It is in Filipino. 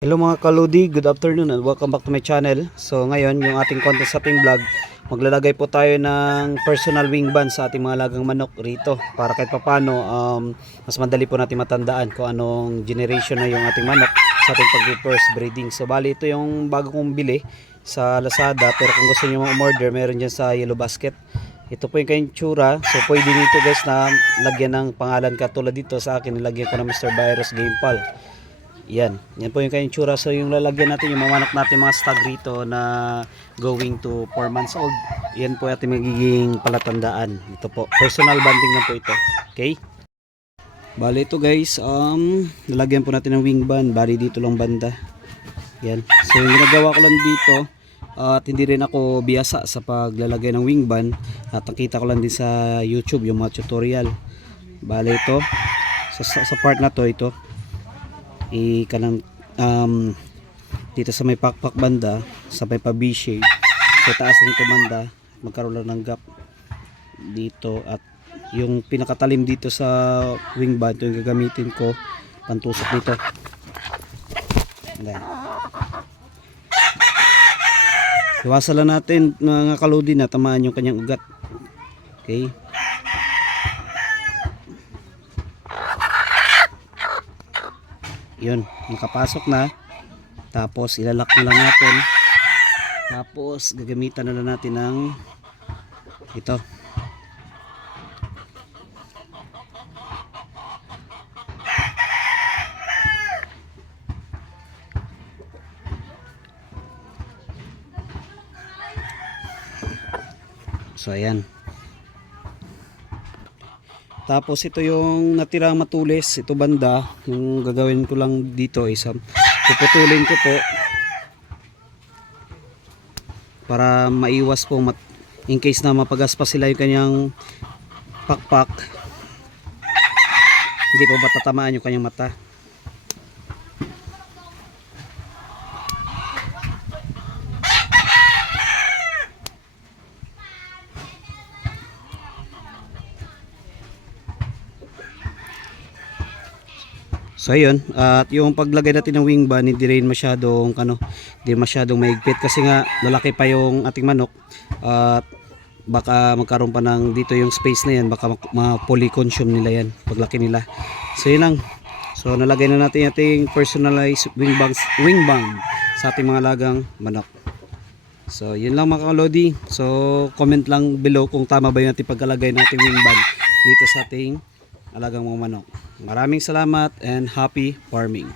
Hello mga kaludi, good afternoon and welcome back to my channel. So ngayon, yung ating content sa ating vlog, maglalagay po tayo ng personal wing band sa ating mga lagang manok rito para kahit papano mas madali po natin matandaan kung anong generation na yung ating manok sa ating pag-first breeding. So bali ito yung bago kong bili sa Lazada, pero kung gusto niyo ma-order, meron dyan sa Yellow Basket. Ito po yung kayong tsura. So pwede dito guys na lagyan ng pangalan katulad dito sa akin, nilagyan ko na Mr. Virus Game Pal. Yan po yung kanyang tsura. So yung lalagyan natin, yung mamanok natin mga stag rito na going to 4 months old, yan po ating magiging palatandaan. Ito po, personal banding na po ito. Okay, bali ito guys, lalagyan po natin ng wing band. Bali dito lang banda. Yan, so yung ginagawa ko lang dito, at hindi rin ako biyasa sa paglalagay ng wing band, at nakita ko lang din sa YouTube yung mga tutorial. Bali ito sa part na to, ito kanang dito sa may pakpak banda, sa may pa V-shape sa taas nito banda, magkaroon lang ng gap dito, at yung pinakatalim dito sa wing band, ito yung gagamitin ko pantusok dito. Iwasan lang natin mga kaludi na tamaan yung kanyang ugat. Okay, yun, nakapasok na. Tapos ilalak na lang natin. Tapos gagamitan na lang natin ng ito. So ayan. Tapos ito yung natirang matulis, ito banda, yung gagawin ko lang dito is puputulin ko po para maiwas po in case na mapagaspa sila yung kanyang pakpak, hindi po matatamaan yung kanyang mata. So ayun, at yung paglagay natin ng wing band, hindi rin masyadong hindi masyadong maigpit kasi nga lalaki pa yung ating manok, at baka magkaroon pa ng dito yung space na yan, baka ma-polyconsume nila yan paglaki nila. So yun lang. So nalagay na natin yung ating personalized wing band sa ating mga lagang manok. So yun lang mga kalodi. So comment lang below kung tama ba yung ating pagkalagay natin wing band dito sa ating alagang mga manok. Maraming salamat and happy farming.